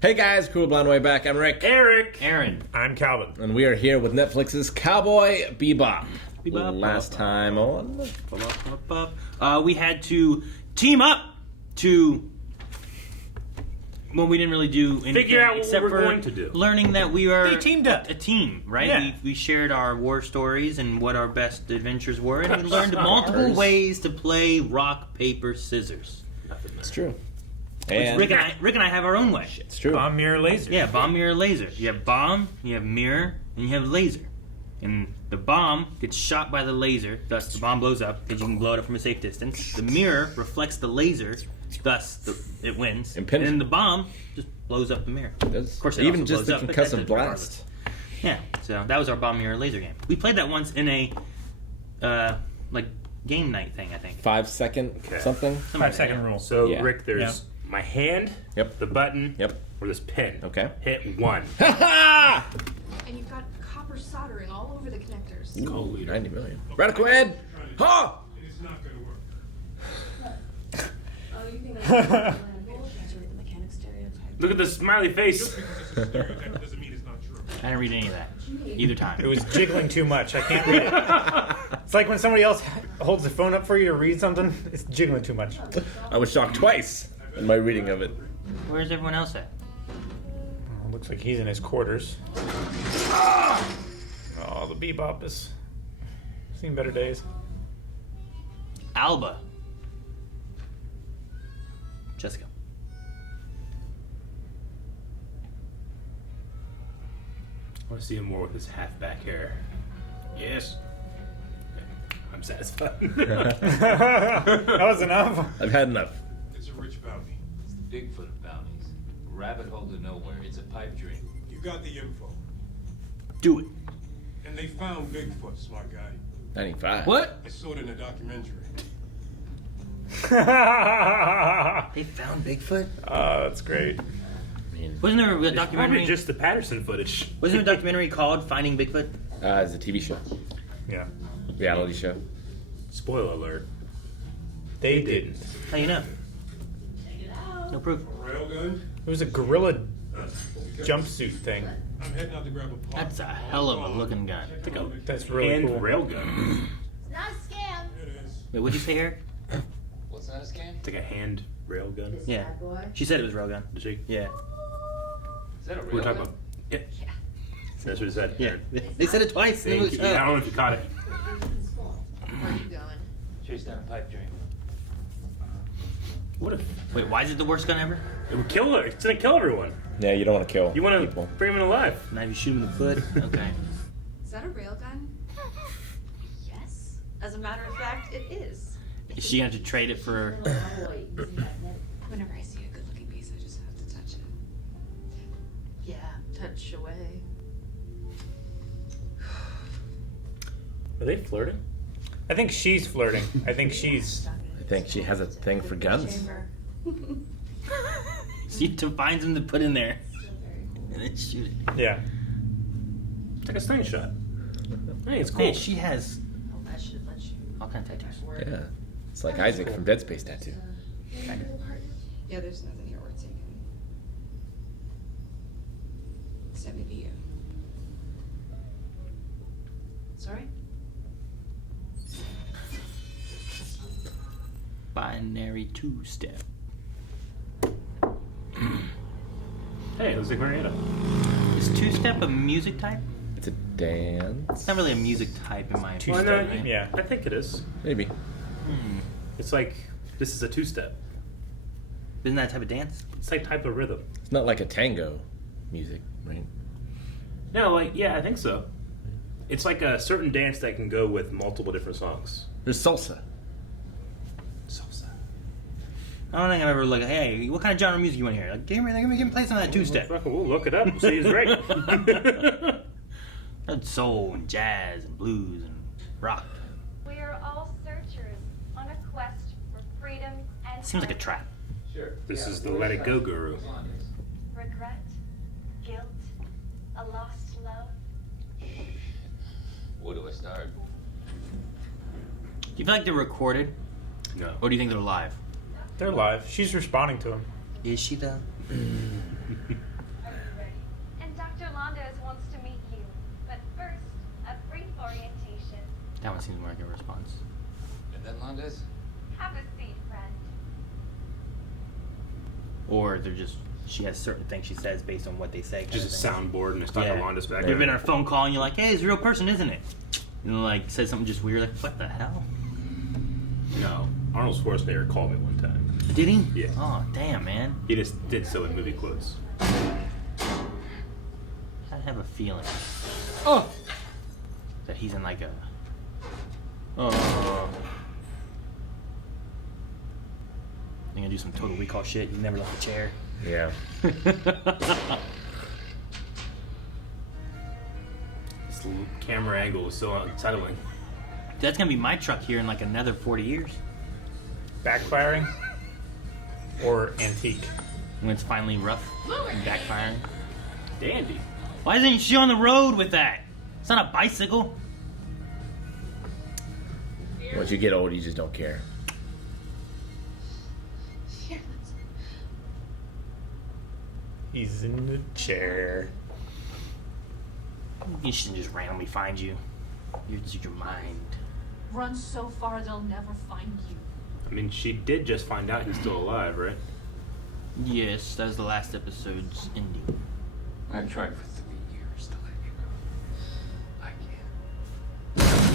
Hey guys, Cool Blonde Way back. I'm Rick. Eric. Aaron. I'm Calvin. And we are here with Netflix's Cowboy Bebop. Last Bebop. time on... We had to team up to... Well, we didn't really do anything Figure out what except we were for going to do. learning that we are They teamed up. a team, right? Yeah. We shared our war stories and what our best adventures were, and we learned multiple ways to play rock, paper, scissors. It's true. Which And Rick and I have our own way. it's true. Bomb, mirror, laser. Yeah, bomb, mirror, laser. You have bomb, you have mirror, and you have laser. And the bomb gets shot by the laser, thus the bomb blows up because you can blow it up from a safe distance. The mirror reflects the laser, thus it wins. And then the bomb just blows up the mirror. Of course, it even also just the blows up, but concussive that does blast. regardless. Yeah, so that was our bomb, mirror, laser game. We played that once in a game night thing, I think. 5 second something. 5 second rule. So, Yeah. Rick, there's my hand, Yep. the button, Yep. or this pen. Okay. Hit one. Ha And you've got copper soldering all over the connectors. ha! 90 million. Radical Ed! Ha! It's not going to work. Oh, you think that's the mechanic stereotype? Look at the smiley face. It's a stereotype doesn't mean it's not true. I didn't read any of that either time. It was jiggling too much. I can't read it. It's like when somebody else holds the phone up for you to read something. It's jiggling too much. I was shocked twice in my reading of it. Where's everyone else at? Oh, looks like he's in his quarters. Oh, the Bebop has seen better days. Alba. Jessica. I want to see him more with his half back hair. Yes. I'm satisfied. That was enough. I've had enough. It's a rich bounty. It's the Bigfoot of bounties. A rabbit hole to nowhere. It's a pipe dream. You got the info. Do it. And they found Bigfoot, smart guy. 95. What? I saw it in a documentary. They found Bigfoot? Oh, that's great. Wasn't there a Probably documentary? just the Patterson footage. Wasn't there a documentary called Finding Bigfoot? It's a TV show. Yeah. Reality show. Spoiler alert. They didn't. How you know? No proof. Railgun? It was a gorilla jumpsuit thing. I'm heading out to grab a part. That's a hell of a looking gun. That's really And cool. railgun. It's not a scam. It is. Wait, what'd you say, Eric? What's that, a scam? It's like a hand railgun. Yeah. She said it was railgun. Did she? Yeah. Is that a We're real talking gun? about. Yeah. That's what it said. Yeah. They said it twice. in the Thank you. I show. don't know if you caught it. Where are you going? Chase down a pipe dream. What if Wait, why is it the worst gun ever? it would kill her? It's gonna kill everyone. Yeah, you don't want to kill You want to people. bring him alive. Now you shoot him in the foot. Okay. Is that a railgun? Yes. As a matter of fact, it is. Is she going to trade it for? Whenever I see a good-looking piece, I just have to touch it. Yeah, touch away. Are they flirting? I think she's flirting. I think she's. I think she has a thing for guns. Chamber. She finds him to put in there, and then shoot it. Yeah. It's like a slingshot. I think it's cool. Hey, she has Oh, that should let you. all kinds of tattoos. Yeah. It's like Isaac from Dead Space Tattoo. Yeah, there's nothing here worth taking. Except maybe you. Sorry? Binary two-step. Hey, it looks like Marietta. Is two-step a music type? It's a dance. It's not really a music type in my Two-step, opinion. no, right? Yeah. I think it is. Maybe. It's like this is a two-step. Isn't that a type of dance? It's like type of rhythm. It's not like a tango music, right? No, like yeah, I think so. It's like a certain dance that can go with multiple different songs. There's salsa. Salsa. I don't think I've ever looked. Hey, what kind of genre of music you want to hear? Like, give me play some of that two-step. We'll look it up and see who's right. That's soul and jazz and blues and rock. We are all searchers on a quest for freedom and Seems like a trap. Sure. This is the Let It Go guru. regret, guilt, a lost love. Where do I start? Do you feel like they're recorded, No. or do you think they're live? They're live. She's responding to him. Is she though? Hernandez? Have a seat, friend. Or they're just she has certain things she says based on what they say. kind Just of a thing. soundboard and it's Dr. Londas back You've there. been on a phone call and you're like, hey, it's a real person, isn't it? And like says something just weird, like, what the hell? No, Arnold Schwarzenegger called me one time. Did he? Yeah. Oh, damn, man. He just did so in movie quotes. I have a feeling that he's in like a. Oh. I'm gonna do some Total Recall shit. You never left a chair. Yeah. This little camera angle is so unsettling. That's gonna be my truck here in like another 40 years Backfiring or antique? when it's finally rough and backfiring. Dandy. Why isn't she on the road with that? It's not a bicycle. Once you get old, you just don't care. Fearless. He's in the chair. You shouldn't just randomly find you. It's your mind. Run so far they'll never find you. I mean, she did just find out he's still alive, right? Yes, that was the last episode's ending. I've tried for 3 years to let you go. I can't.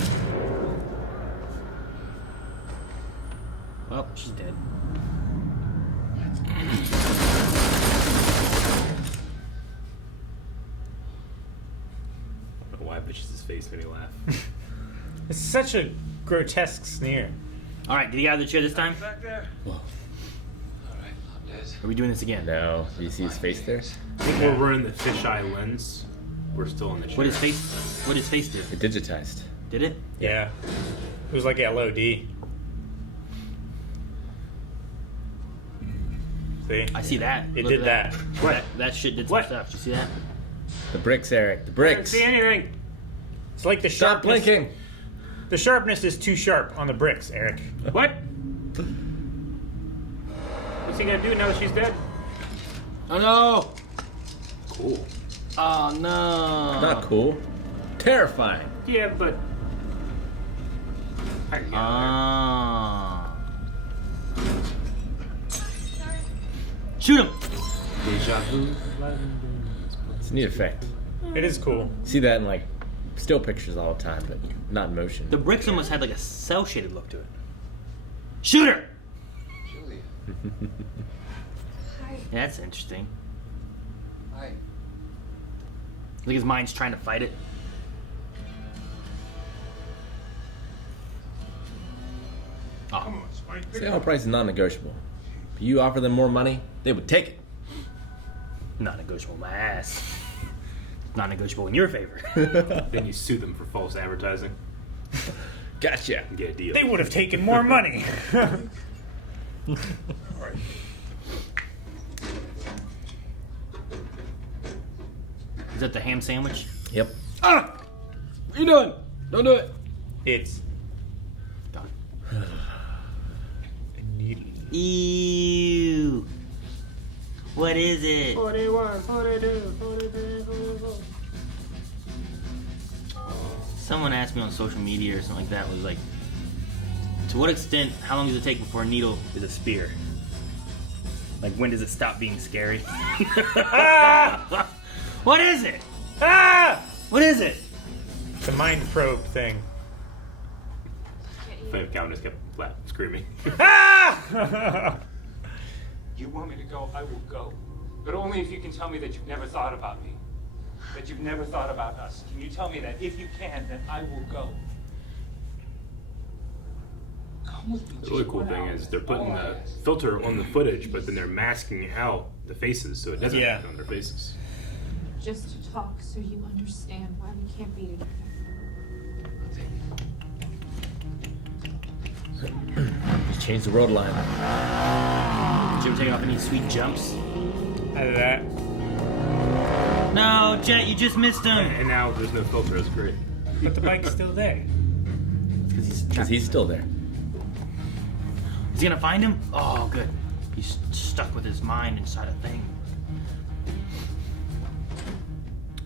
Well, she's dead. I don't know why, but his face made me laugh. It's such a grotesque sneer. All right, did he get out of the chair this time? All right, I'm dead. Are we doing this again? No. Do you see his face there? I think we're running the fisheye lens. We're still in the chair. What his face? What his face do? It digitized. Did it? Yeah. It was like LOD. See? I see that. It Look did at that. That shit did some What? stuff. Did you see that? The bricks, Eric. The I didn't bricks. see anything. It's like the Stop sharpness. blinking. The sharpness is too sharp on the bricks, Eric. What? What's he gonna do now that she's dead? Oh no! Cool. Oh no! Not cool. Terrifying. Yeah, but. I can get out Ah. Shoot him! there. Deja vu. It's a neat effect. It is cool. See that in like still pictures all the time, but not in motion. The bricks almost had like a cell shaded look to it. Shoot her! Julia. Hi. Yeah, that's interesting. Hi. Like his mind's trying to fight it. Come on, Spike. pick Sale up. price is non-negotiable. If you offer them more money, they would take it. Not negotiable, my ass. Not negotiable in your favor. Then you sue them for false advertising Gotcha. and get a deal. They would have taken more money. Is that the ham sandwich? Yep. Ah! What are you doing? Don't do it. It's Done. a needle. Ew. What is it? 41, 42, 43. Someone asked me on social media or something like that, was like, to what extent, how long does it take before a needle is a spear? Like, when does it stop being scary? What is it? Ah! What is it? The mind probe thing. Flame countess kept screaming. Ah! You want me to go, I will go. But only if you can tell me that you've never thought about me. That you've never thought about us. Can you tell me that? If you can, then I will go. Come with me. The really just cool 1 thing hour. is they're putting All I the ask. filter on the footage, but then they're masking out the faces so it doesn't Yeah. look on their faces. Just to talk so you understand why we can't be together. Just change the road line. Did you ever take off any sweet jumps? Out of that. No, Jet, you just missed him. And now there's no filter. That's great. But the bike's still there. Because he's still there. Is he gonna find him? Oh, good. He's stuck with his mind inside a thing.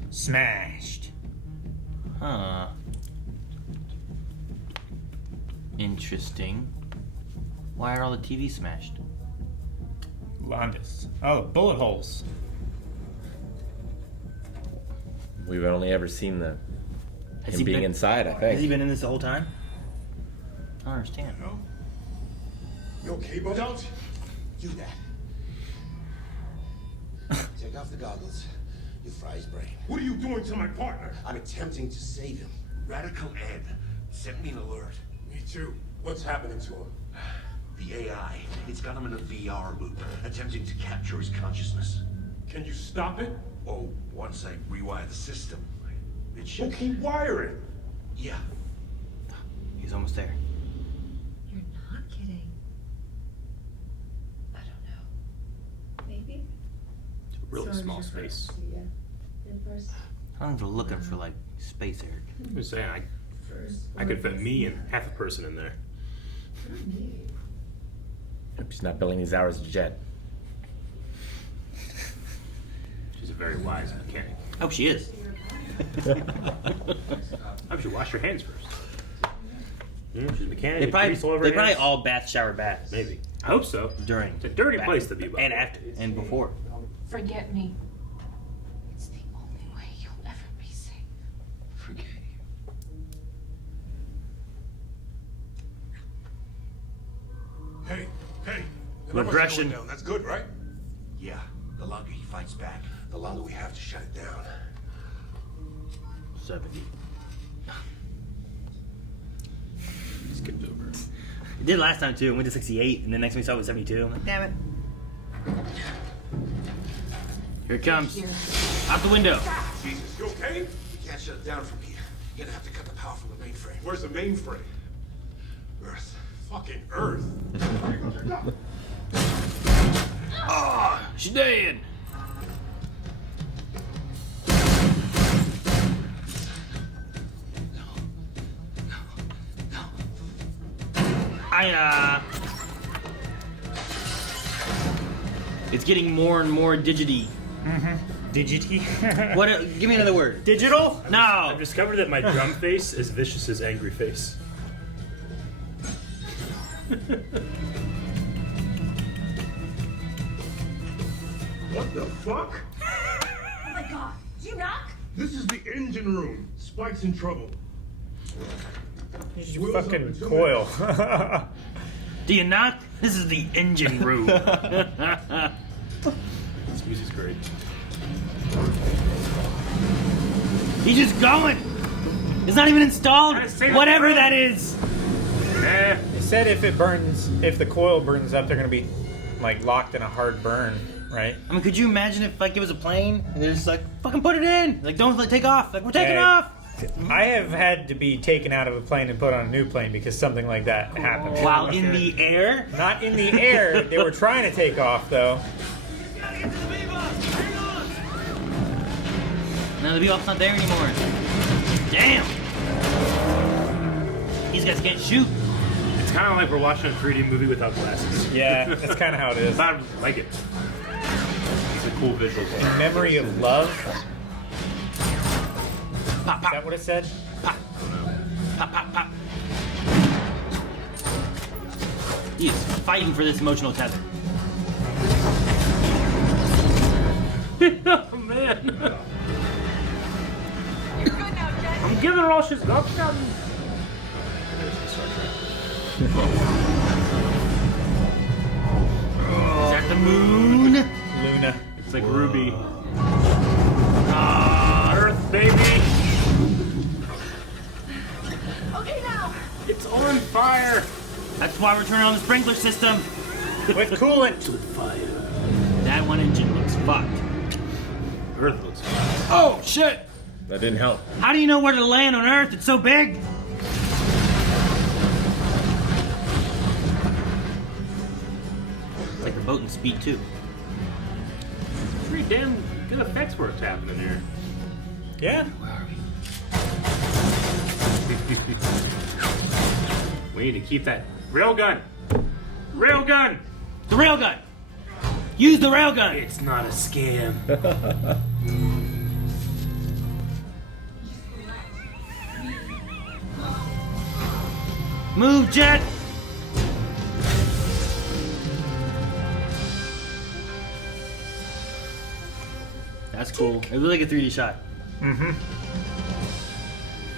Smashed. Huh. Interesting. Why are all the TVs smashed? Landis. Oh, bullet holes. We've only ever seen the Has him he being been- inside, I Has he think. been in this the whole time? I don't understand. No? You okay, buddy? Don't do that. Take off the goggles. You fry his brain. What are you doing to my partner? I'm attempting to save him. Radical Ed sent me an alert. Me too. What's happening to him? The AI, it's got him in a VR loop, attempting to capture his consciousness. Can you stop it? Oh, once I rewire the system, it should... Okay, wire it. Yeah. He's almost there. You're not kidding. I don't know. Maybe? Really small space. I don't know if they're looking for like space Eric. I'm just saying, I could fit me and half a person in there. Hope he's not billing these hours as Jet. She's a very wise mechanic. I hope she is. I should wash your hands first. She's a mechanic. They you probably grease all over they her probably hands. all bath shower baths. Maybe. I hope so. During. It's a dirty bath- place to be, by And the way. after and before. Forget me. It's the only way you'll ever be safe. Forget you. Hey, hey. The Blood numbers pressure. going down. That's good, right? Yeah, the longer he fights back, the longer we have to shut it down. 70. Skipped over. It did last time too. It went to 68, and the next one we saw was 72. I'm like, damn it. Here it comes. Out the window. Jesus, you okay? You can't shut it down from here. You're gonna have to cut the power from the mainframe. Where's the mainframe? Earth. Fucking Earth. Oh, she's dead. It's getting more and more digity. Digity. What? Give me another word. Digital? No. I've discovered that my drum face is vicious as angry face. What the fuck? Oh my god, did you knock? This is the engine room. Spike's in trouble. You fucking coil. Do you knock? This is the engine room. This music's great. He's just going. It's not even installed. Gotta save Whatever the room. that is. They said if the coil burns up, they're gonna be like locked in a hard burn, right? I mean, could you imagine if like it was a plane and they're just like, fucking put it in. Like, don't like, take off. Like, we're taking Hey. off. I have had to be taken out of a plane and put on a new plane because something like that happened. While in the air. Not in the air. They were trying to take off though. No, the Bebop's not there anymore. Damn. These guys can't shoot. It's kind of like we're watching a 3D movie without glasses. Yeah, that's kind of how it is. But I like it. It's a cool visual. In memory of love. Pop, Is pop, that what it said? pop, pop, pop. He is fighting for this emotional tether. Oh man. You're good now, Jen. I'm giving her all she's got. There's the Star Trek. Is that the moon? Luna. It's like Ruby. Ah, Earth, baby. Okay now. It's on fire. that's why we're turning on the sprinkler system. With coolant. That one engine looks fucked. Earth looks fire. Oh, shit. That didn't help. How do you know where to land on Earth? It's so big. It's like the boat in Speed 2. Pretty damn good effects work's happening here. Yeah. We need to keep that railgun. Railgun. The railgun. Use the railgun. It's not a scam. Move, Jet. That's cool. It was like a 3D shot. Mm-hmm.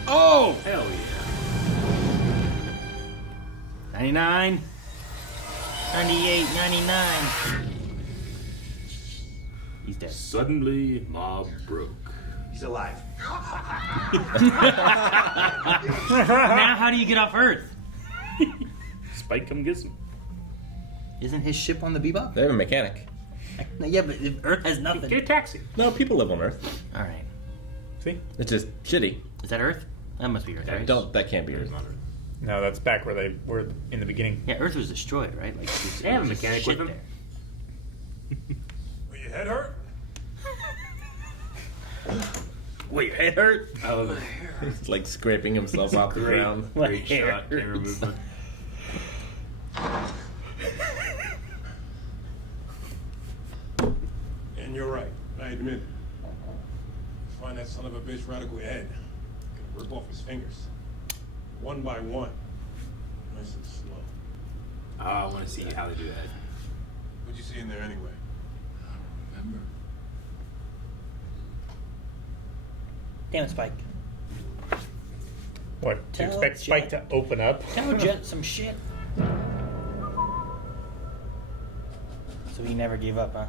Oh! Hell yeah. 99. 98, 99. He's dead. Suddenly, mob broke. He's alive. Now how do you get off Earth? Spike, come get some. Isn't his ship on the Bebop? They have a mechanic. Yeah, but Earth has Get nothing. a taxi. No, people live on Earth. All right. See? It's just shitty. Is that Earth? That must be Earth, right? That can't be Earth. No, that's back where they were in the beginning. Yeah, Earth was destroyed, right? Like, They have a there's mechanic shit with them. there. Will your head hurt? Wait, your head hurt? I love it. He's like scraping himself off the ground. Great My hair shot. Camera hurts. movement. And you're right. I admit it. Find that son of a bitch Radical Ed. Gonna rip off his fingers. One by one. Nice and slow. I want to see how they do that. What'd you see in there anyway? I don't remember. Damn it, Spike. What? To Tell expect Spike Jet. to open up? Tell Jet some shit. So he never gave up, huh?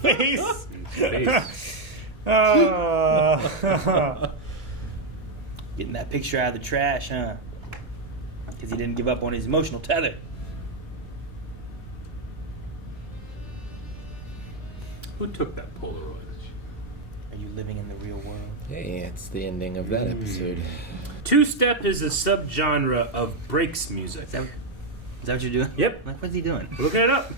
Face. Face. Oh. Getting that picture out of the trash, huh? Because he didn't give up on his emotional tether. Who took that Polaroid? Are you living in the real world? Hey, it's the ending of that episode. Two-step is a subgenre of breaks music. Is that what you're doing? Yep. Like, what's he doing? Looking it up.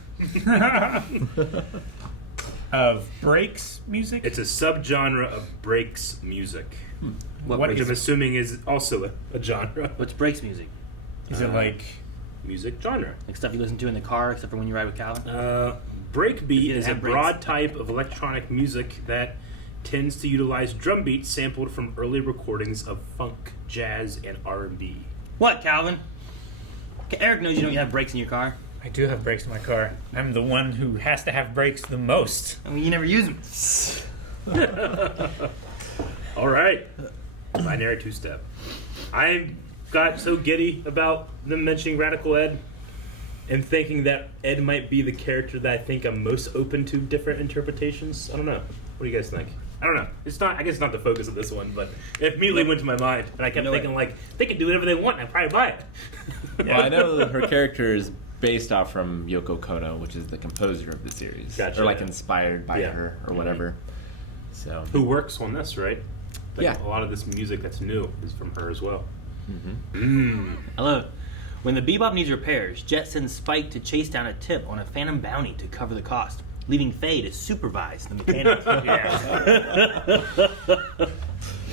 Of breaks music? It's a subgenre of breaks music, What which breaks? I'm assuming is also a genre. What's breaks music? Is it like... Music genre. Like stuff you listen to in the car, except for when you ride with Calvin? Breakbeat Does it is a have breaks? broad type of electronic music that tends to utilize drum beats sampled from early recordings of funk, jazz, and R&B. What, Calvin? Okay, Eric knows you don't have brakes in your car. I do have brakes in my car. I'm the one who has to have brakes the most. I mean, you never use them. All right. Binary two-step. I got so giddy about them mentioning Radical Ed and thinking that Ed might be the character that I think I'm most open to different interpretations. I don't know. What do you guys think? I don't know. It's not. I guess it's not the focus of this one, but it immediately went to my mind, and I kept thinking like they can do whatever they want. And I'd probably buy it. Well, I know that her character is based off from Yoko Kono, which is the composer of the series, Gotcha, or like yeah. inspired by Yeah. her or whatever. So Who works on this, right? Like, Yeah. A lot of this music that's new is from her as well. I love it. When the Bebop needs repairs, Jet sends Spike to chase down a tip on a phantom bounty to cover the cost, leaving Faye to supervise the mechanics.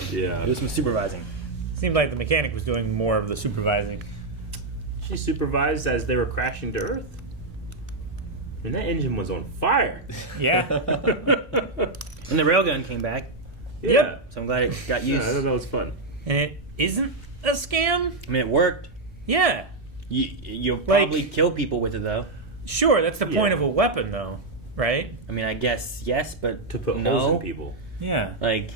Yeah. Do some supervising. Seemed like the mechanic was doing more of the supervising. She supervised as they were crashing to Earth. And that engine was on fire. Yeah. And the railgun came back, Yeah. so I'm glad it got Yeah, I used. thought that was fun. And it isn't a scam? I mean, it worked. Yeah. You'll probably kill people with it, though. Sure, that's the point Yeah. of a weapon, though, right? I mean, I guess yes, but To put no. holes in people. Yeah. Like,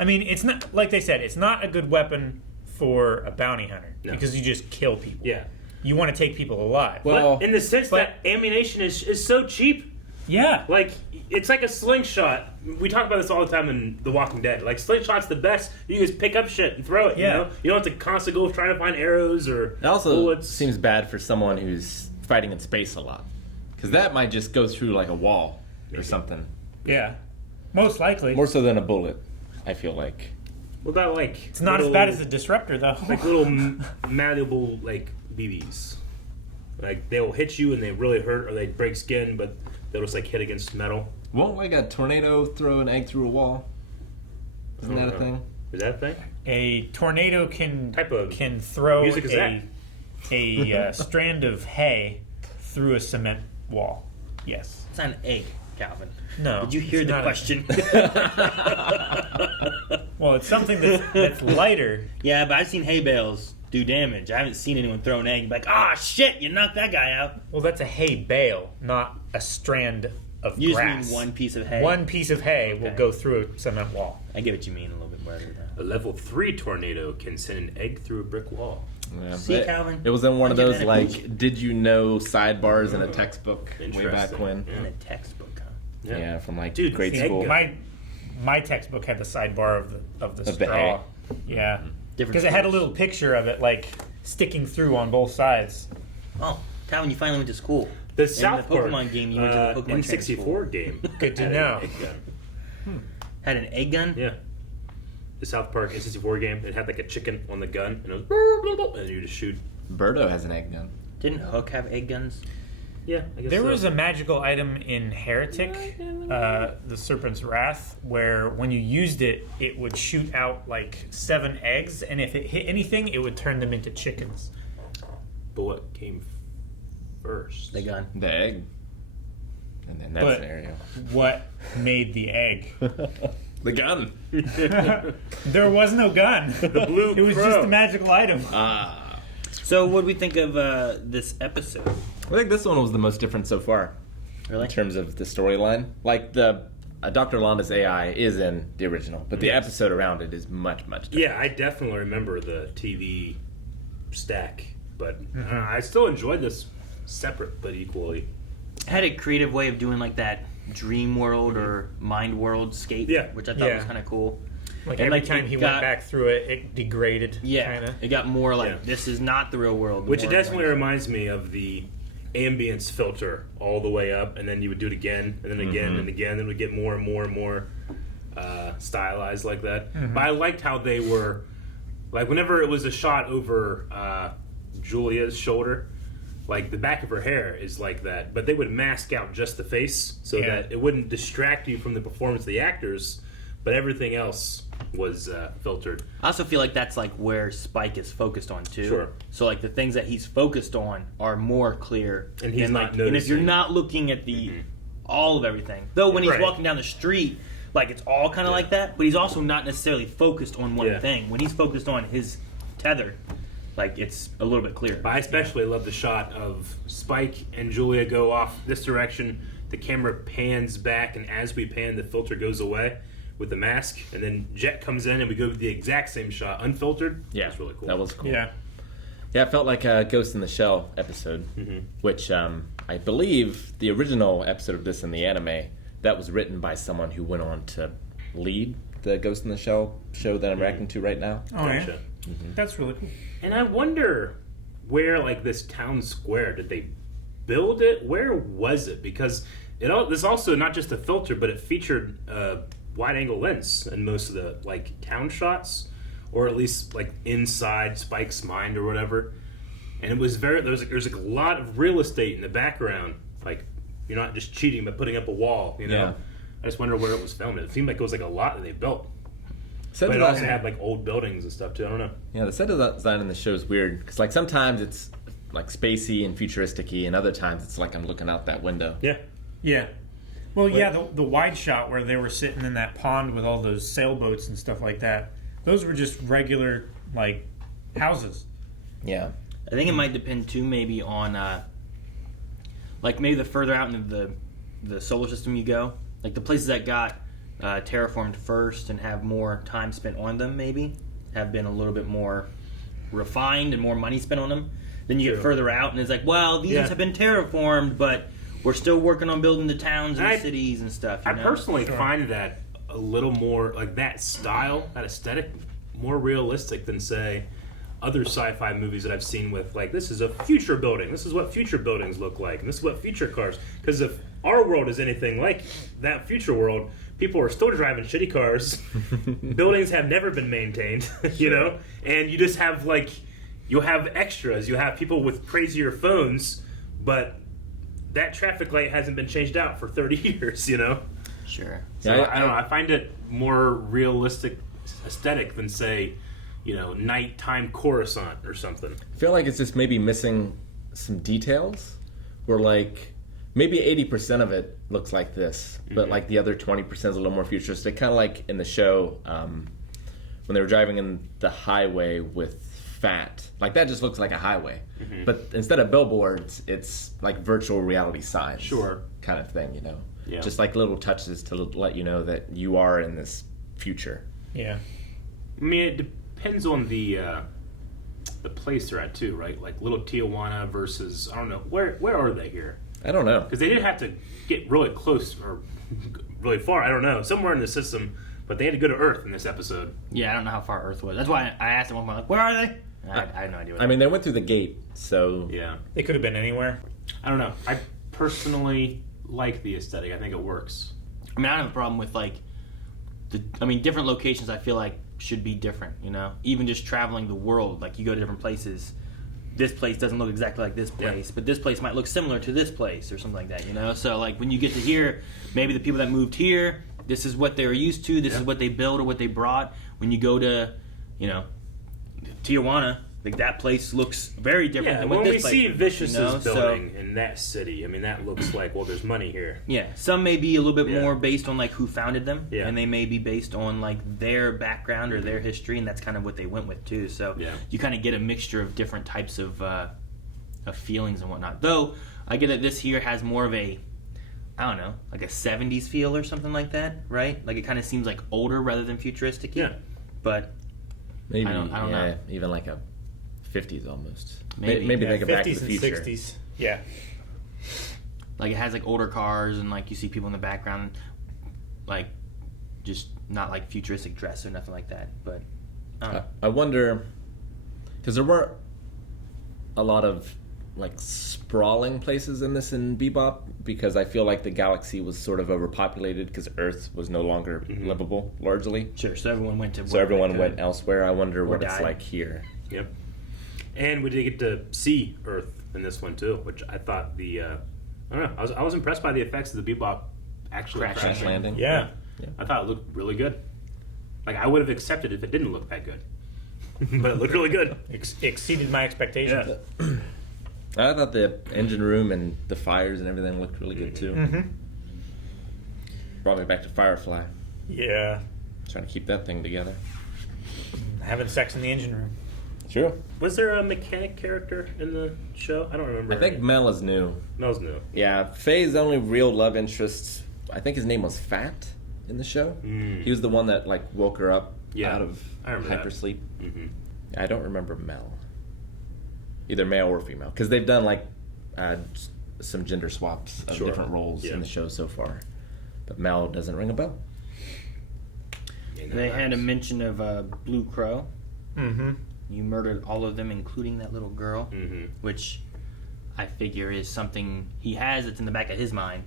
I mean, it's not, like they said, it's not a good weapon for a bounty hunter. No. Because you just kill people. Yeah. You want to take people alive. Well, But in the sense that ammunition is so cheap. Yeah. Like, it's like a slingshot. We talk about this all the time in The Walking Dead. Like, slingshot's the best. You just pick up shit and throw it, Yeah. you know? You don't have to constantly go trying to find arrows or it also bullets. seems bad for someone who's fighting in space a lot, because that might just go through like a wall or something. Yeah. Most likely. More so than a bullet, I feel like. What about, like... It's not as bad as a disruptor, though. Like little malleable, like, BBs. Like, they will hit you and they really hurt, or they break skin, but they'll just, like, hit against metal. Won't like a tornado throw an egg through a wall? Isn't that a thing? Is that a thing? A tornado can Type of can throw music is a strand of hay through a cement wall. Yes. it's not an egg, Calvin. No. Did you hear it's the not question? Well, it's something that's lighter. Yeah, but I've seen hay bales do damage. I haven't seen anyone throw an egg and be like, ah, shit, you knocked that guy out. Well, that's a hay bale, not a strand of You grass. just mean one piece of hay? One piece of hay will Okay. go through a cement wall. I get what you mean a little bit better than that. A level 3 tornado can send an egg through a brick wall. Yeah, See, but Calvin? It was in one of How'd you those get that like, did you know sidebars in a textbook way back Interesting. when? Yeah. In a textbook, huh? Yeah, from like Dude, grade egg school. My textbook had the sidebar of the Of the straw. hay. Yeah, Different because it had a schools. little picture of it like sticking through on both sides. Oh, Calvin, you finally went to school. The In South the Pokemon game, you went to the Pokemon training N64 school. game. Good to had know. an egg gun. Had an egg gun? Yeah. The South Park N64 game, it had like a chicken on the gun, and it was and you just shoot. Birdo has an egg gun. Didn't Hook have egg guns? Yeah, I guess There so. was a magical item in Heretic, the Serpent's Wrath, where when you used it, it would shoot out like 7 eggs, and if it hit anything, it would turn them into chickens. But what came first? The gun. The egg. And then that But- scenario. What made the egg? The gun. There was no gun. The blue It was crow. just a magical item. So, what do we think of this episode? I think this one was the most different so far Really? in terms of the storyline. Like the Dr. Londa's AI is in the original, but the Yes. episode around it is much, much different. Yeah, I definitely remember the TV stack, but I still enjoyed this separate but equally. Had a creative way of doing like that dream world or mind world scape, Yeah. which I thought Yeah. was kind of cool. Like And, every like, time it he got- went back through it, it degraded. Yeah, Kinda. it got more like Yeah. this is not the real world, Which it more definitely like- reminds me of the ambience filter all the way up, and then you would do it again, and then again, and again, and it would get more and more and more stylized like that. But I liked how they were, like, whenever it was a shot over Julia's shoulder, like the back of her hair is like that, but they would mask out just the face so Yeah. that it wouldn't distract you from the performance of the actors, but everything else was filtered. I also feel like that's like where Spike is focused on too. Sure. So like the things that he's focused on are more clear, And he's not like, and if you're noticing. not looking at the all of everything, though, when he's Right. walking down the street, like it's all kind of like that, but he's also not necessarily focused on one Yeah. thing. When he's focused on his tether, like it's a little bit clearer. But I especially love the shot of Spike and Julia go off this direction. The camera pans back, and as we pan, the filter goes away with the mask, and then Jet comes in, and we go with the exact same shot, unfiltered. Yeah, That's really cool. That was cool. Yeah. Yeah, it felt like a Ghost in the Shell episode, which I believe the original episode of this in the anime, that was written by someone who went on to lead the Ghost in the Shell show that I'm reacting to right now. Oh, yeah. Gotcha. That's really cool. And I wonder where, like, this town square, did they build it? Where was it? Because there's also not just a filter, but it featured a wide-angle lens in most of the, like, town shots, or at least, like, inside Spike's mind or whatever. And it was there's like a lot of real estate in the background. Like, you're not just cheating by putting up a wall, you know? Yeah. I just wonder where it was filmed. It seemed like it was, like, a lot that they built. Set But it design- also had, like, old buildings and stuff, too. I don't know. Yeah, the set design in the show is weird because like sometimes it's like spacey and futuristic-y, and other times it's like I'm looking out that window. Yeah. Yeah. Well, yeah, the wide shot where they were sitting in that pond with all those sailboats and stuff like that, those were just regular, like, houses. Yeah. I think it might depend too, maybe on like maybe the further out into the solar system you go, like the places that got terraformed first and have more time spent on them, maybe have been a little bit more refined and more money spent on them. Then you get True. further out and it's like, well, these Yeah. have been terraformed, but we're still working on building the towns and I- the cities and stuff. You I know? personally find that a little more, like, that style, that aesthetic, more realistic than, say, other sci-fi movies that I've seen with, like, this is a future building. This is what future buildings look like. And this is what future cars. Because if our world is anything like that future world, people are still driving shitty cars. Buildings have never been maintained, you know? And you just have, like, you'll have extras. You have people with crazier phones, but that traffic light hasn't been changed out for 30 years, you know? Sure. So Yeah, I don't know. I find it more realistic aesthetic than, say, you know, nighttime Coruscant or something. I feel like it's just maybe missing some details where like maybe 80% of it looks like this, but like the other 20% is a little more futuristic. Kind of like in the show when they were driving in the highway with fat. Like that just looks like a highway. Mm-hmm. But instead of billboards, it's like virtual reality signs. Sure. Kind of thing, you know. Yeah. Just like little touches to let you know that you are in this future. Yeah. I mean, it depends on the place they're at too, right? Like Little Tijuana versus I don't know where are they here? I don't know. Because they didn't have to get really close or really far. I don't know, somewhere in the system, but they had to go to Earth in this episode. Yeah, I don't know how far Earth was. That's why I asked him one more, like, where are they? I had no idea. I mean, they went through the gate, so Yeah, They could have been anywhere. I don't know. I personally like the aesthetic. I think it works. I mean, I don't have a problem with like different locations. I feel like should be different. You know, even just traveling the world, like you go to different places. This place doesn't look exactly like this place, but this place might look similar to this place or something like that. You know, so like when you get to here, maybe the people that moved here, this is what they were used to. This is what they built or what they brought. When you go to, you know, Tijuana, like that place looks very different Yeah, than when what we this place see looks, Vicious's you know? building in that city, I mean, that looks like, well, there's money here. Yeah, some may be a little bit Yeah. more based on like who founded them, Yeah. and they may be based on like their background or their history, and that's kind of what they went with too. So Yeah. you kind of get a mixture of different types of feelings and whatnot. Though I get that this here has more of a, I don't know, like a '70s feel or something like that, right? Like it kind of seems like older rather than futuristic. Yeah. But maybe I don't know. even like a 50s almost. Maybe. Maybe Yeah, they go back to 50s the and future. 60s. Yeah. like it has like older cars and like you see people in the background, like just not like futuristic dress or nothing like that. But I don't know. I wonder, because there were a lot of like sprawling places in this in Bebop, because I feel like the galaxy was sort of overpopulated because Earth was no longer livable largely. Sure. So everyone went to. So where everyone they went could. elsewhere. I wonder what it's died. like here. Yep. And we did get to see Earth in this one too, which I thought I don't know. I was impressed by the effects of the Bebop actually Crash crashing. landing. Yeah. I thought it looked really good. Like I would have accepted if it didn't look that good, but it looked really good. Exceeded my expectations. Yeah. I thought the engine room and the fires and everything looked really good too. Mm-hmm. Brought me back to Firefly. Yeah. Trying to keep that thing together. Having sex in the engine room. Sure. Was there a mechanic character in the show? I don't remember. I think Mel is new. Mel's new. Yeah, Faye's only real love interest, I think his name was Fat in the show. He was the one that like woke her up out of I remember hypersleep. Mm-hmm. I don't remember Mel. Either male or female, because they've done like some gender swaps of different roles in the show so far. But Mel doesn't ring a bell. They had a mention of Blue Crow. Mm-hmm. You murdered all of them, including that little girl, Mm-hmm. which I figure is something he has that's in the back of his mind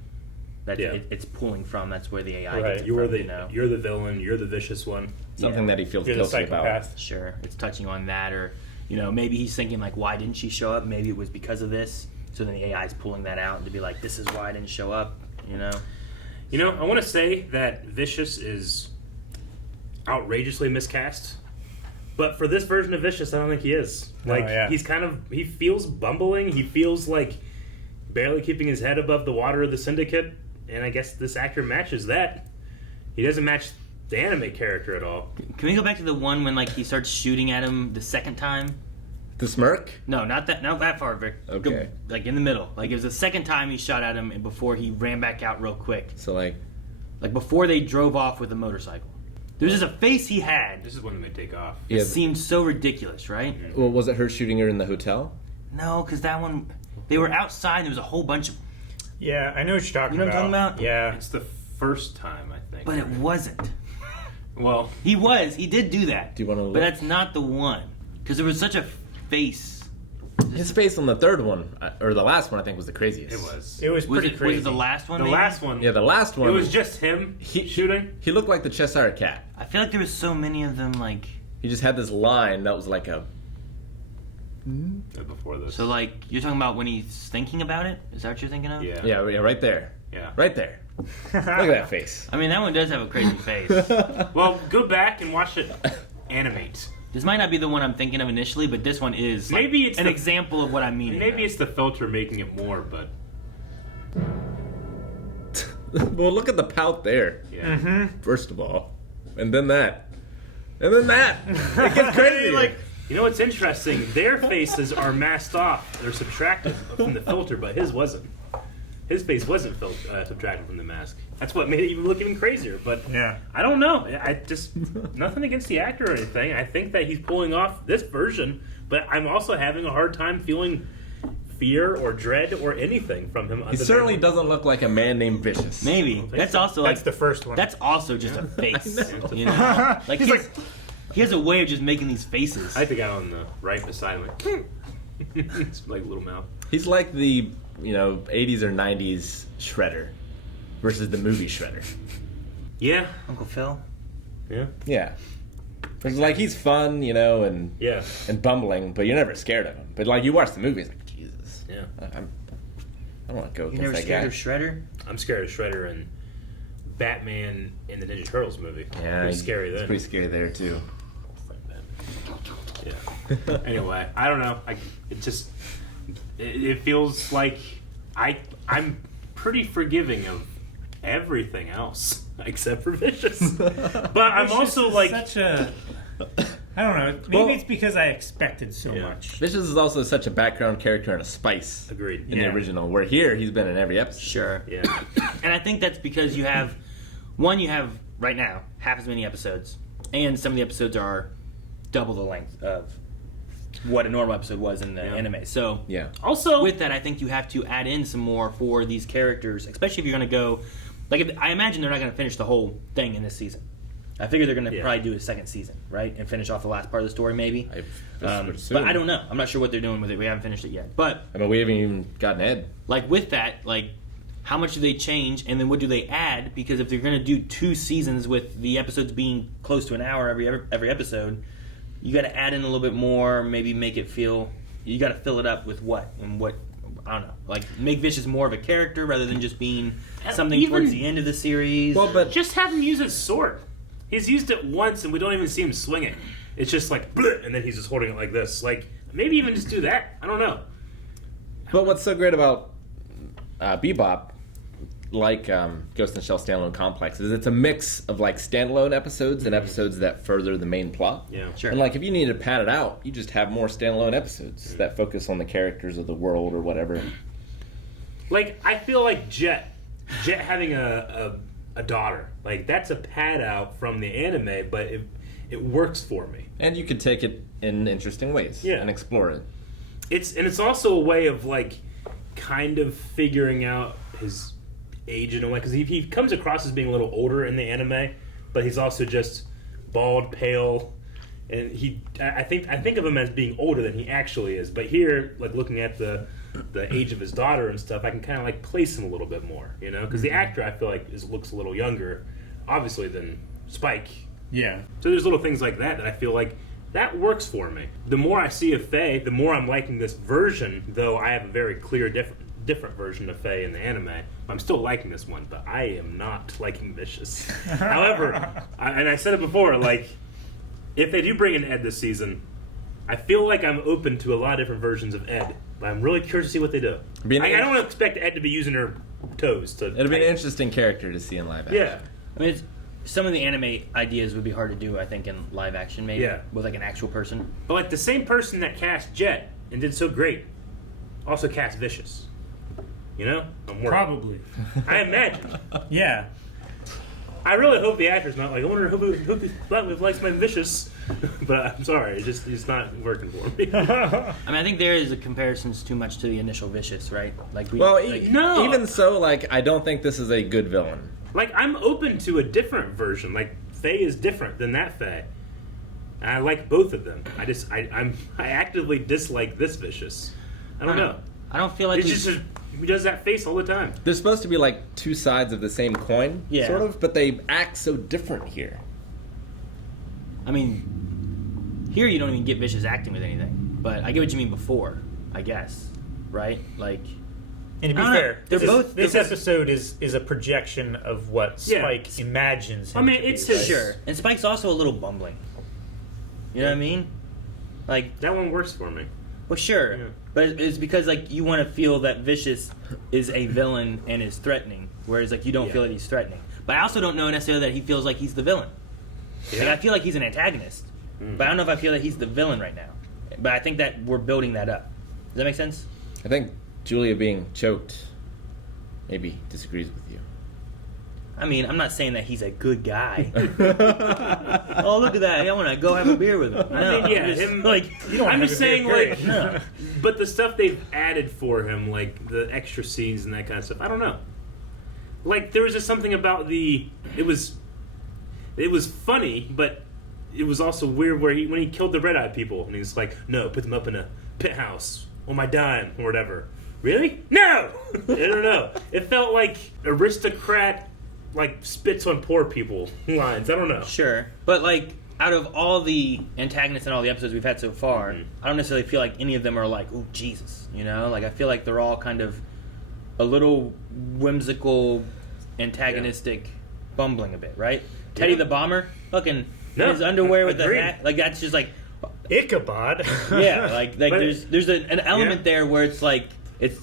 that it's pulling from. That's where the AI gets it You're from, the you know? you're the villain. You're the vicious one. Something that he feels You're the guilty about. psychopath. Sure, it's touching on that, or you know, maybe he's thinking like, why didn't she show up? Maybe it was because of this. So then the AI is pulling that out to be like, this is why I didn't show up. You know. You know, I want to say that Vicious is outrageously miscast. But for this version of Vicious, I don't think he is. Like, he's he feels bumbling. He feels like barely keeping his head above the water of the Syndicate. And I guess this actor matches that. He doesn't match the anime character at all. Can we go back to the one when like he starts shooting at him the second time? The smirk? No, not that far, Vic. Okay. Go, like in the middle. Like it was the second time he shot at him and before he ran back out real quick. So like before they drove off with the motorcycle. There was just a face he had. This is when they take off. It seemed so ridiculous, right? Well, was it her shooting her in the hotel? No, because that one, they were outside and there was a whole bunch of... Yeah, I know what you're talking You know what I'm talking about? Yeah. It's the first time, I think. But it wasn't. Well... He did do that. Do you want to look? But that's not the one. Because there was such a face. His face on the third one, or the last one, I think was the craziest. It was. It was pretty crazy. Was it the last one? The maybe? last one. Yeah, the last one. It was just him shooting. He looked like the Cheshire Cat. I feel like there was so many of them, like... He just had this line that was like a... Before this. So, like, you're talking about when he's thinking about it? Is that what you're thinking of? Yeah. Yeah, right there. Yeah. Right there. Look at that face. I mean, that one does have a crazy face. Well, go back and watch it animate. This might not be the one I'm thinking of initially, but this one is like, Maybe it's an the- example of what I'm meaning. Maybe it's the filter making it more, but Well, look at the pout there. yeah. First of all. And then that. And then that. It gets crazy. You know what's interesting? Their faces are masked off. They're subtracted from the filter, but his wasn't. His face wasn't subtracted from the mask. That's what made it even look even crazier. But Yeah. I don't know. I just nothing against the actor or anything. I think that he's pulling off this version, but I'm also having a hard time feeling fear or dread or anything from him. He certainly doesn't look like a man named Vicious. Maybe that's so. also That's like the first one. that's also just a face. You know, like he has a way of just making these faces. I think I'm on the right beside him. Like, it's like a little mouth. He's like the 80s or 90s Shredder versus the movie Shredder. Yeah. Uncle Phil. Yeah. Yeah. It's like he's fun, and Yeah. and bumbling, but you're never scared of him. But like you watch the movie, it's like Jesus. Yeah. I don't want to go You against never that scared guy. of Shredder? I'm scared of Shredder and Batman in the Ninja Turtles movie. Yeah, Pretty scary It's then. pretty scary there too. Yeah. Anyway, I don't know. It feels like I'm pretty forgiving of everything else except for Vicious. But I'm also like such a. I don't know. Maybe Well- it's because I expected so Yeah. much. Vicious is also such a background character and a spice agreed. in the original, where here he's been in every episode. Sure. Yeah. And I think that's because you have right now half as many episodes, and some of the episodes are double the length of what a normal episode was in the anime. So Yeah. Also, with that, I think you have to add in some more for these characters, especially if you're going to go. I imagine they're not going to finish the whole thing in this season. I figure they're going to probably do a second season, right, and finish off the last part of the story, maybe. I would assume. But I don't know. I'm not sure what they're doing with it. We haven't finished it yet. But I mean, we haven't even gotten Ed. like with that, like how much do they change, and then what do they add? Because if they're going to do 2 seasons with the episodes being close to an hour every episode, you got to add in a little bit more. Maybe make it feel you got to fill it up with what and what. I don't know. Like make Vicious more of a character rather than just being something Even- towards the end of the series. Well, but just have him use his sword. He's used it once, and we don't even see him swing it. It's just like, bleh, and then he's just holding it like this. Like, maybe even just do that. I don't know. But what's so great about Bebop, like Ghost in the Shell standalone complex, is it's a mix of like standalone episodes and episodes that further the main plot. Yeah. Sure. And like if you need to pad it out, you just have more standalone episodes that focus on the characters of the world or whatever. Like, I feel like Jet having a daughter, like that's a pad out from the anime, but it works for me. And you could take it in interesting ways and explore it. It's also a way of like kind of figuring out his age in a way, because he comes across as being a little older in the anime, but he's also just bald, pale, and I think of him as being older than he actually is. But here, like looking at the age of his daughter and stuff, I can kind of like place him a little bit more, because the actor I feel like looks a little younger, obviously, than Spike. Yeah. So there's little things like that I feel like that works for me. The more I see of Faye, the more I'm liking this version, though I have a very clear different version of Faye in the anime. I'm still liking this one, but I am not liking Vicious. However, I said it before, like, if they do bring in Ed this season, I feel like I'm open to a lot of different versions of Ed, but I'm really curious to see what they do. I don't expect Ed to be using her toes. It'll be an interesting character to see in live action. Yeah. I mean, some of the anime ideas would be hard to do, I think, in live action, maybe. Yeah. With like an actual person. But like the same person that cast Jet and did so great also cast Vicious. I'm worried. Probably. I imagine. Yeah. I really hope the actor's not like, I wonder who likes my Vicious. But I'm sorry, it's not working for me. I mean, I think there is a comparisons too much to the initial Vicious, right? Like No. Even so, like I don't think this is a good villain. Like, I'm open to a different version. Like, Faye is different than that Faye. And I like both of them. I actively dislike this Vicious. I don't know. I don't feel like he does that face all the time. There's supposed to be like two sides of the same coin, sort of, but they act so different here. I mean, here you don't even get Vicious acting with anything. But I get what you mean before, I guess. Right? Like... And to be fair, this they're episode is a projection of what Spike imagines him to be, Sure. And Spike's also a little bumbling. You know what I mean? Like... That one works for me. Well, sure. Yeah. But it's because, like, you want to feel that Vicious is a villain and is threatening, whereas, like, you don't feel that he's threatening. But I also don't know necessarily that he feels like he's the villain. Yeah. Like, I feel like he's an antagonist. But I don't know if I feel that he's the villain right now. But I think that we're building that up. Does that make sense? I think Julia being choked maybe disagrees with you. I mean, I'm not saying that he's a good guy. Oh, look at that! I want to go have a beer with him. No, I mean, yeah, I'm just, him like I'm just saying, like, no. but the stuff they've added for him, like the extra scenes and that kind of stuff, I don't know. Like, there was just something about it was funny, but it was also weird where when he killed the red-eyed people, and he's like, no, put them up in a pit house on my dime or whatever. Really? No! I don't know. It felt like aristocrat, like, spits on poor people lines. I don't know. Sure, but like out of all the antagonists in all the episodes we've had so far, I don't necessarily feel like any of them are like, oh Jesus, you know? Like I feel like they're all kind of a little whimsical, antagonistic, bumbling a bit, right? Teddy the Bomber, fucking in his underwear with the hat, like that's just like Ichabod. yeah, like there's an element there where it's like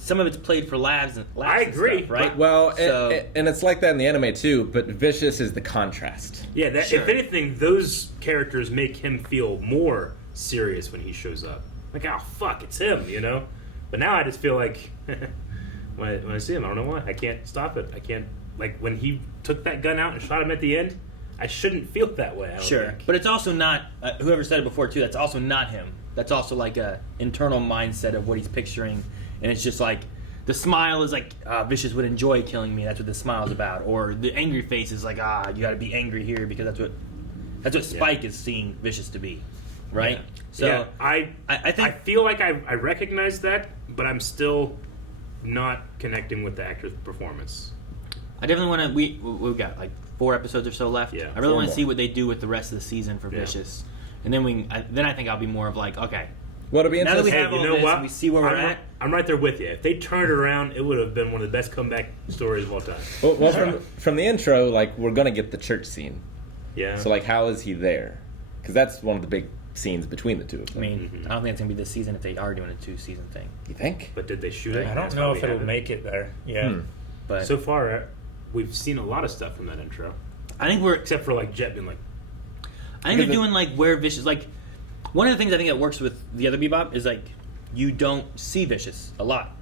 some of it's played for laughs and I agree, stuff, right? Well, So- and it's like that in the anime too, but Vicious is the contrast. Yeah, if anything, those characters make him feel more serious when he shows up. Like, oh, fuck, it's him, you know? But now I just feel like, when I see him, I don't know why. I can't stop it. I can't, like, when he took that gun out and shot him at the end, I shouldn't feel that way, I don't think. But it's also not, whoever said it before too, that's also not him. That's also like a internal mindset of what he's picturing. And it's just like, the smile is like, Vicious would enjoy killing me. That's what the smile's about. Or the angry face is like, you got to be angry here because that's what Spike is seeing Vicious to be, right? Yeah. So yeah, I think I feel like I recognize that, but I'm still not connecting with the actor's performance. I definitely want to. We've got like 4 episodes or so left. Yeah, I really 4 want to more. see what they do with the rest of the season for Vicious, and then I think I'll be more of like, okay, Well, it'll be now that we interesting. have Hey, all you know this what? and we see where we're at. I'm right there with you. If they turned it around, it would have been one of the best comeback stories of all time. Well, from the intro, like we're gonna get the church scene. Yeah. So like, how is he there? Because that's one of the big scenes between the two of I them. mean, I don't think it's gonna be this season if they are doing a 2-season thing. You think? But did they shoot it? I don't That's know why if we it'll haven't. make it there. Yeah. But So far, we've seen a lot of stuff from that intro, I think we're. except for like Jet being like, I think they're doing like where Vicious. Like one of the things I think that works with the other Bebop is like you don't see Vicious a lot.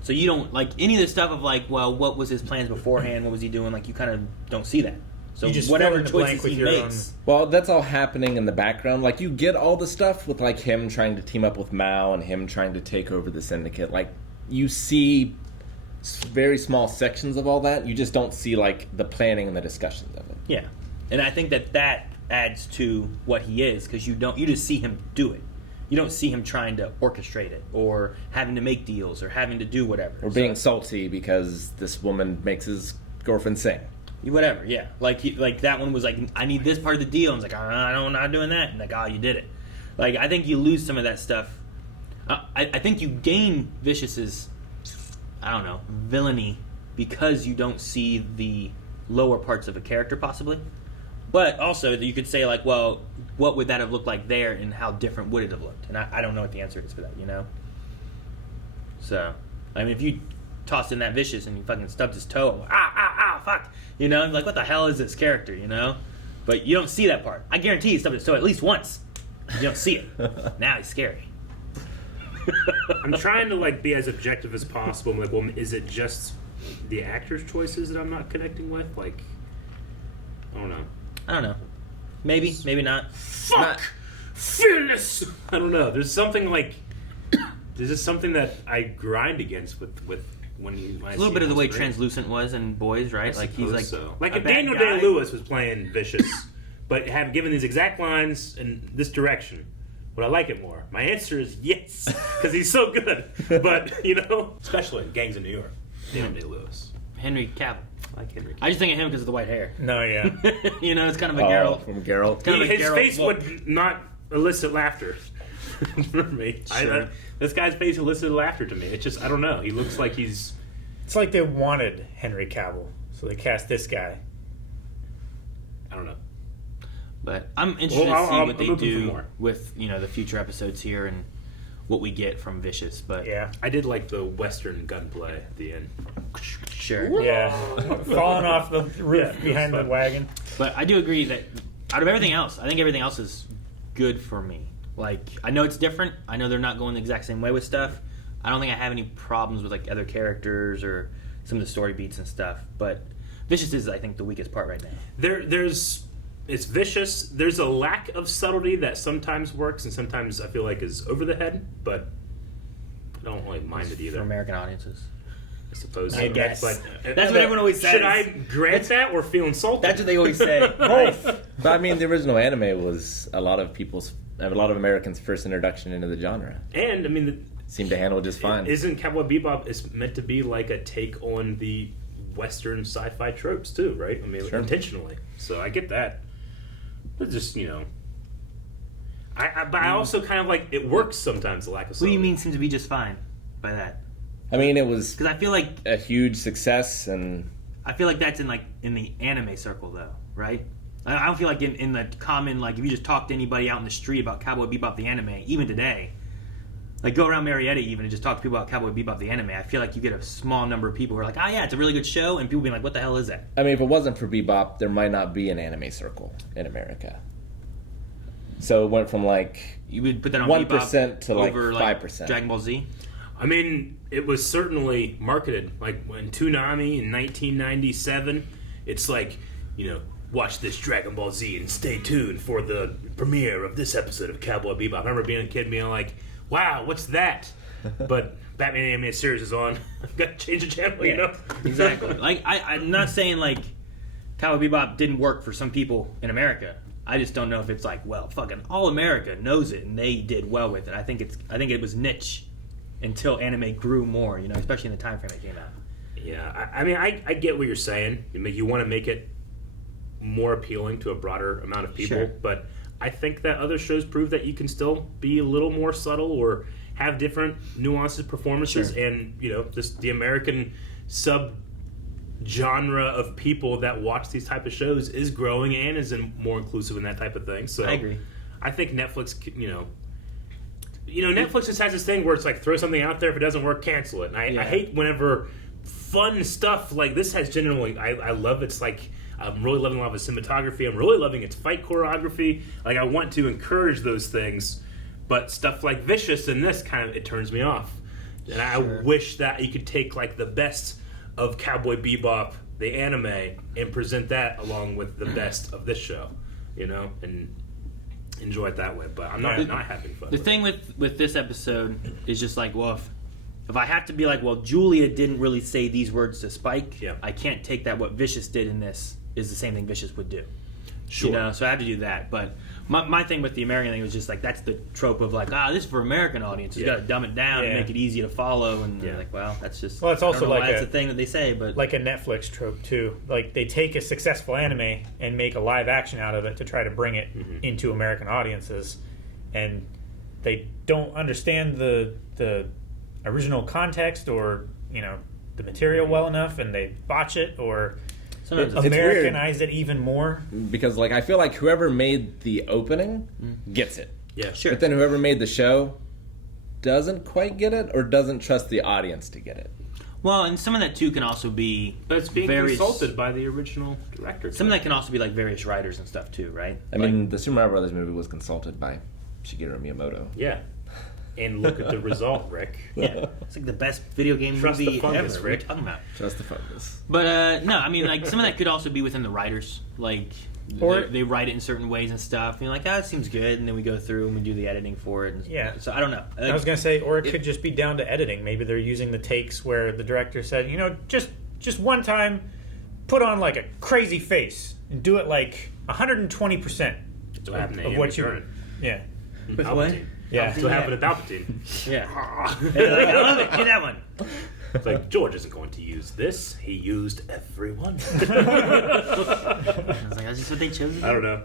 So you don't like any of the stuff of like, well, what was his plans beforehand? What was he doing? Like you kind of don't see that. So You just whatever fill in the blank choices with he your makes. Well, that's all happening in the background. Like you get all the stuff with like him trying to team up with Mao and him trying to take over the syndicate. Like you see very small sections of all that. You just don't see like the planning and the discussions of it. Yeah, and I think that adds to what he is because you just see him do it. You don't see him trying to orchestrate it or having to make deals or having to do whatever. Or being salty because this woman makes his girlfriend sing. Whatever, yeah. Like that one was like, I need this part of the deal. And it's like, I'm not doing that. And like, you did it. Like, I think you lose some of that stuff. I think you gain Vicious's, I don't know, villainy because you don't see the lower parts of a character possibly. But also, you could say like, well, what would that have looked like there and how different would it have looked? And I don't know what the answer is for that, you know? So, I mean, if you tossed in that Vicious and he fucking stubbed his toe, fuck, you know, like what the hell is this character, you know? But you don't see that part. I guarantee he stubbed his toe at least once. You don't see it. Now he's scary. I'm trying to like be as objective as possible. I'm like, well, is it just the actor's choices that I'm not connecting with? Like, I don't know. Maybe, maybe not. Fuck! Fearless! I don't know. There's something like... There's just something that I grind against with when you... It's a little bit of the way Translucent was in Boys, right? Like he's like so. Like a if bad Daniel guy. Day-Lewis was playing Vicious, but have given these exact lines in this direction, would I like it more? My answer is yes, because he's so good. But, you know, especially in Gangs of New York, Daniel Day-Lewis. Henry Cavill. I like Henry Cavill. I just think of him because of the white hair. No, yeah. You know, it's kind of a Geralt. From Geralt. Kind of a His Geralt face look. would not elicit laughter for me. Sure. This guy's face elicited laughter to me. It's just, I don't know. He looks like he's... It's like they wanted Henry Cavill, so they cast this guy. I don't know. But I'm interested Well, to see I'm what they looking for do more. with, you know, the future episodes here and what we get from Vicious. But Yeah. I did like the Western gunplay at the end. sure. Yeah. Falling off the roof Yeah, behind the fun. wagon. But I do agree that out of everything else, I think everything else is good for me. Like, I know it's different. I know they're not going the exact same way with stuff. I don't think I have any problems with like other characters or some of the story beats and stuff. But Vicious is, I think, the weakest part right now. It's vicious. There's a lack of subtlety that sometimes works and sometimes I feel like is over the head, but I don't really mind it either. For American audiences. I suppose. I guess. But That's what everyone always says. Should I grant that or feel insulted? That's what they always say. Both. But I mean, the original anime was a lot of Americans' first introduction into the genre. And I mean, seemed to handle it just fine. Isn't Cowboy Bebop is meant to be like a take on the Western sci-fi tropes too, right? I mean, sure. Intentionally. So I get that. But just I also kind of like it works sometimes. The lack of. What do you mean seems to be just fine by that? I mean, it was because I feel like a huge success, and I feel like that's in the anime circle though, right? I don't feel like in the common, like if you just talk to anybody out in the street about Cowboy Bebop the anime, even today, like go around Marietta even and just talk to people about Cowboy Bebop the anime, I feel like you get a small number of people who are like, oh yeah, it's a really good show, and people being like, what the hell is that? I mean, if it wasn't for Bebop, there might not be an anime circle in America. So it went from like you would put that on 1% to like over 5%. Dragon Ball Z. I mean, it was certainly marketed. Like when Toonami in 1997, it's like, watch this Dragon Ball Z and stay tuned for the premiere of this episode of Cowboy Bebop. I remember being a kid being like, wow, what's that? But Batman animated series is on. I've got to change the channel, Exactly. Like, I'm not saying like Cowboy Bebop didn't work for some people in America. I just don't know if it's like, well, fucking all America knows it and they did well with it. I think it was niche until anime grew more, especially in the time frame it came out. Yeah, I mean, I get what you're saying. You want to make it more appealing to a broader amount of people, sure. But I think that other shows prove that you can still be a little more subtle or have different nuances, performances, sure. And just the American sub-genre of people that watch these type of shows is growing and is more inclusive in that type of thing. So I agree. I think Netflix, Netflix just has this thing where it's like throw something out there, if it doesn't work, cancel it. And I hate whenever fun stuff like this has generally. I love it's like. I'm really loving a lot of the cinematography. I'm really loving its fight choreography. Like, I want to encourage those things, but stuff like Vicious and this it turns me off. And I wish that you could take like the best of Cowboy Bebop, the anime, and present that along with the best of this show, and enjoy it that way. But I'm not having fun. The thing with this episode is just like, well, if I have to be like, well, Julia didn't really say these words to Spike, I can't take that what Vicious did in this is the same thing Vicious would do. Sure. So I have to do that. But my thing with the American thing was just like, that's the trope of like, this is for American audiences. You got to dumb it down and make it easy to follow. And like, well, that's just... Well, it's also like that's a thing that they say, but... Like a Netflix trope, too. Like, they take a successful anime and make a live action out of it to try to bring it into American audiences. And they don't understand the original context or, the material well enough, and they botch it or... Americanize it even more. Because, I feel like whoever made the opening gets it. Yeah, sure. But then whoever made the show doesn't quite get it or doesn't trust the audience to get it. Well, and some of that, too, can also be... But it's being consulted by the original director. Some of that can also be, various writers and stuff, too, right? I mean, the Super Mario Brothers movie was consulted by Shigeru Miyamoto. Yeah. And look at the result, Rick. Yeah, it's like the best video game movie ever. Rick. What are you talking about? Trust the fungus. But no, I mean, some of that could also be within the writers. They write it in certain ways and stuff. And you're like, it seems good, and then we go through and we do the editing for it. And so I don't know. I was gonna say, or it could just be down to editing. Maybe they're using the takes where the director said, just one time, put on a crazy face and do it 120% of what you. Yeah. With what? Yeah. That's what happened to Palpatine. Yeah. I love it. Do that one. It's like, George isn't going to use this. He used everyone. I was like, that's just what they chose. I don't know.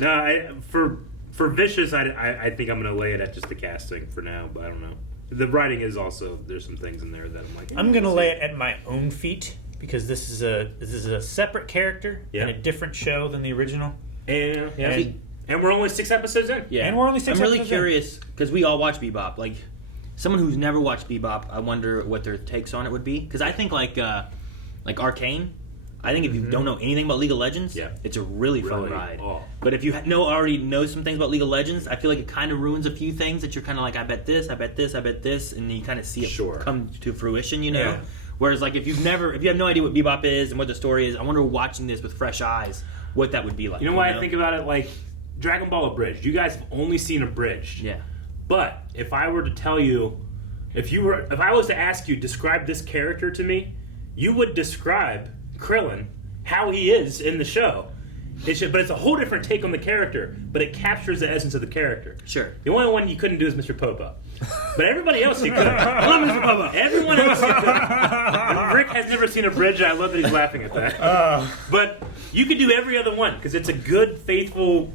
No, for Vicious, I think I'm going to lay it at just the casting for now, but I don't know. The writing is also, there's some things in there that I'm like... I'm going to lay it at my own feet, because this is a separate character in a different show than the original. And we're only 6 episodes in. Yeah, and we're only 6 episodes in. I'm really curious, because we all watch Bebop. Someone who's never watched Bebop, I wonder what their takes on it would be. Because I think, like Arcane, I think if you don't know anything about League of Legends, it's a really fun ride. But if you already know some things about League of Legends, I feel like it kind of ruins a few things that you're kind of like, I bet this, and you kind of see it come to fruition, you know? Yeah. Whereas like if you have no idea what Bebop is and what the story is, I wonder watching this with fresh eyes what that would be like. You know why I think about it? Like Dragon Ball Abridged. You guys have only seen Abridged. Yeah. But if I were to tell you, if I was to ask you, describe this character to me, you would describe Krillin how he is in the show. But it's a whole different take on the character, but it captures the essence of the character. Sure. The only one you couldn't do is Mr. Popo. But everybody else you could. I love Mr. Popo. Everyone else you could. Rick has never seen a bridge, and I love that he's laughing at that. But you could do every other one, because it's a good, faithful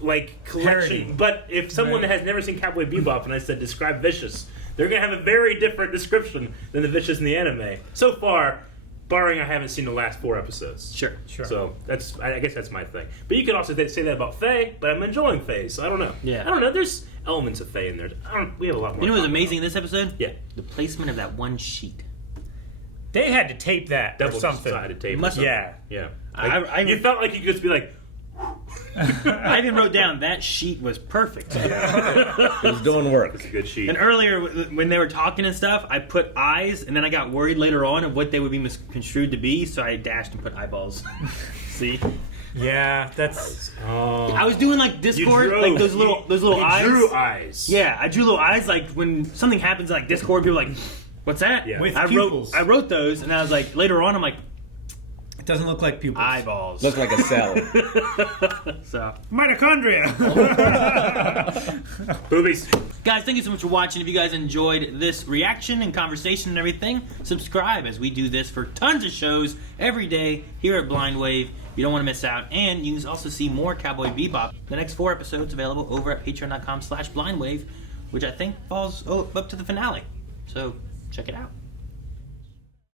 like collection. Parody. But if someone has never seen Cowboy Bebop and I said describe Vicious, they're going to have a very different description than the Vicious in the anime. So far, barring I haven't seen the last 4 episodes. Sure. So I guess that's my thing. But you can also say that about Faye, but I'm enjoying Faye, so I don't know. Yeah. I don't know. There's elements of Faye in there. We have a lot more. You know what was amazing in this episode? Yeah. The placement of that one sheet. They had to tape that or something. Double-sided tape. Yeah. Yeah. You felt like you could just be like... I even wrote down that sheet was perfect. It was doing work. It's a good sheet. And earlier, when they were talking and stuff, I put eyes, and then I got worried later on of what they would be misconstrued to be, so I dashed and put eyeballs. See? Yeah, that's. I was doing like Discord, like those little eyes. You drew eyes. Yeah, I drew little eyes. Like when something happens, like Discord, people are like, "What's that?" Yeah. With I pupils. wrote those, and I was like, later on, I'm like, It doesn't look like pupils. eyeballs. Looks like a cell. So, Mitochondria. Boobies. guys, thank you so much for watching. If you guys enjoyed this reaction and conversation and everything, subscribe as we do this for tons of shows every day here at Blind Wave. You don't want to miss out. And you can also see more Cowboy Bebop. The next 4 episodes available over at patreon.com/blindwave, which I think falls up to the finale. So check it out.